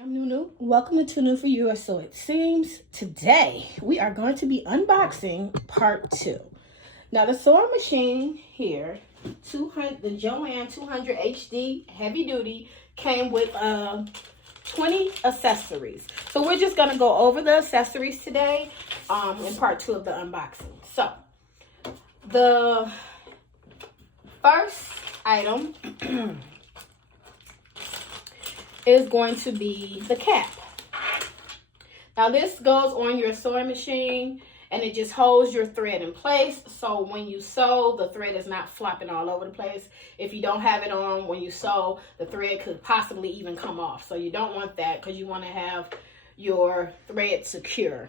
I'm Nunu. Welcome to Too New For You, or So It Seems. Today, we are going to be unboxing part 2. Now, the sewing machine here, the Joanne 200 HD Heavy Duty, came with 20 accessories. So we're just going to go over the accessories today in part 2 of the unboxing. So, the first item is going to be the cap. Now this goes on your sewing machine and it just holds your thread in place, so when you sew, the thread is not flopping all over the place. If you don't have it on when you sew, the thread could possibly even come off. So you don't want that because you want to have your thread secure.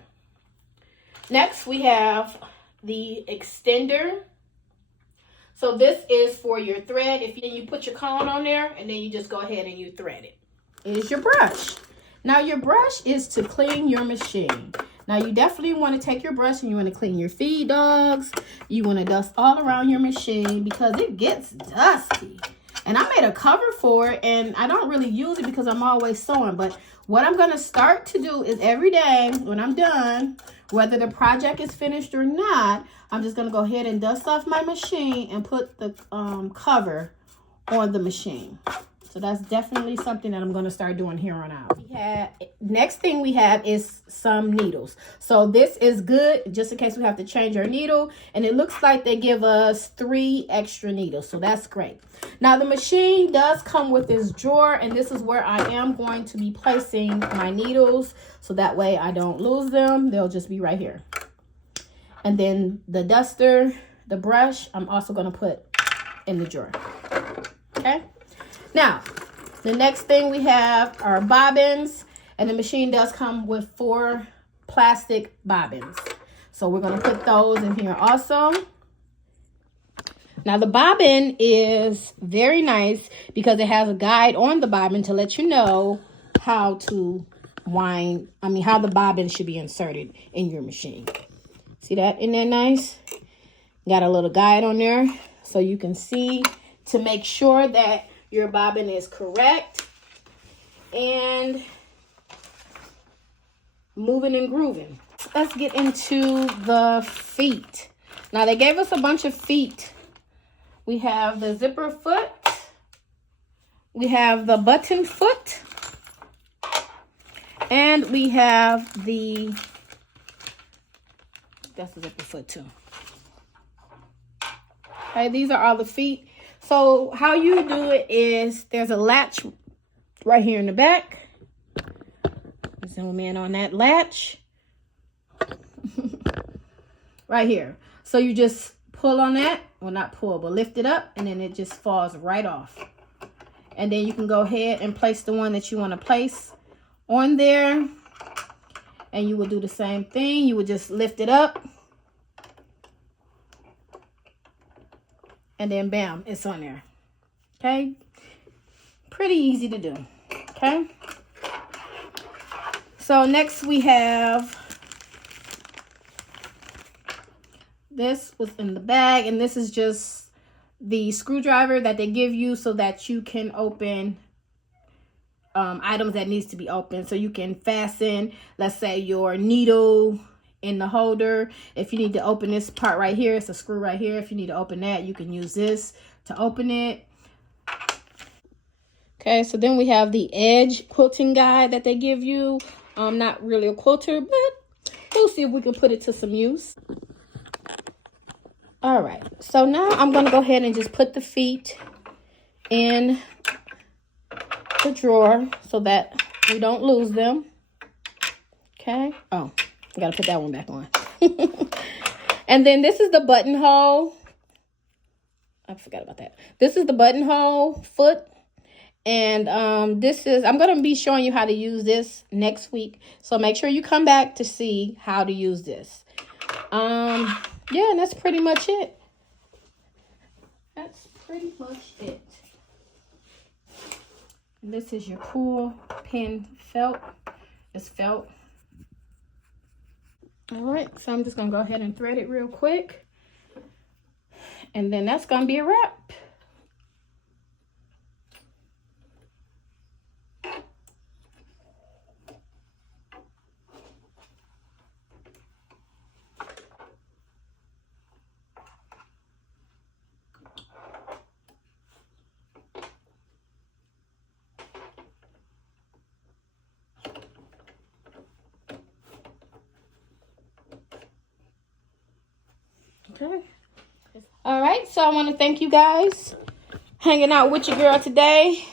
Next we have the extender. So this is for your thread. If you put your cone on there and then you just go ahead and you thread it. Is your brush. Now your brush is to clean your machine. Now you definitely want to take your brush and you want to clean your feed dogs. You want to dust all around your machine because it gets dusty. And I made a cover for it and I don't really use it because I'm always sewing. But what I'm going to start to do is every day when I'm done, whether the project is finished or not, I'm just going to go ahead and dust off my machine and put the cover on the machine. So that's definitely something that I'm going to start doing here on out. Next thing we have is some needles. So this is good just in case we have to change our needle. And it looks like they give us 3 extra needles. So that's great. Now the machine does come with this drawer. And this is where I am going to be placing my needles. So that way I don't lose them. They'll just be right here. And then the duster, the brush, I'm also going to put in the drawer. Okay. Now, the next thing we have are bobbins, and the machine does come with 4 plastic bobbins. So we're going to put those in here also. Now, the bobbin is very nice because it has a guide on the bobbin to let you know how to how the bobbin should be inserted in your machine. See that? Isn't that nice? Got a little guide on there so you can see to make sure that your bobbin is correct and moving and grooving. Let's get into the feet. Now they gave us a bunch of feet. We have the zipper foot. We have the button foot. And we have that's the zipper foot too. Okay, these are all the feet. So how you do it is there's a latch right here in the back. Zoom in on that latch. Right here. So you just pull on that. Well, not pull, but lift it up. And then it just falls right off. And then you can go ahead and place the one that you want to place on there. And you will do the same thing. You would just lift it up. And then bam, it's on there. Okay. Pretty easy to do. Okay. So next we have, this was in the bag, and this is just the screwdriver that they give you so that you can open items that needs to be opened. So you can fasten, let's say, your needle in the holder. If you need to open this part right here, it's a screw right here. If you need to open that, you can use this to open it. Okay, so then we have the edge quilting guide that they give you. Not really a quilter, but we'll see if we can put it to some use. All right, so now I'm going to go ahead and just put the feet in the drawer so that we don't lose them. Okay. Oh, I gotta put that one back on. And then this is the buttonhole. I forgot about that. This is the buttonhole foot. And this is, I'm going to be showing you how to use this next week. So make sure you come back to see how to use this. Yeah, and that's pretty much it. That's pretty much it. And this is your pull pin felt. It's felt. All right, so I'm just going to go ahead and thread it real quick. And then that's going to be a wrap. Okay. All right, so I want to thank you guys hanging out with your girl today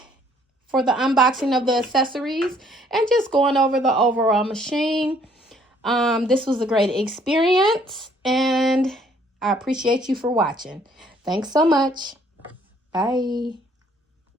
for the unboxing of the accessories and just going over the overall machine. This was a great experience, and I appreciate you for watching. Thanks so much. Bye.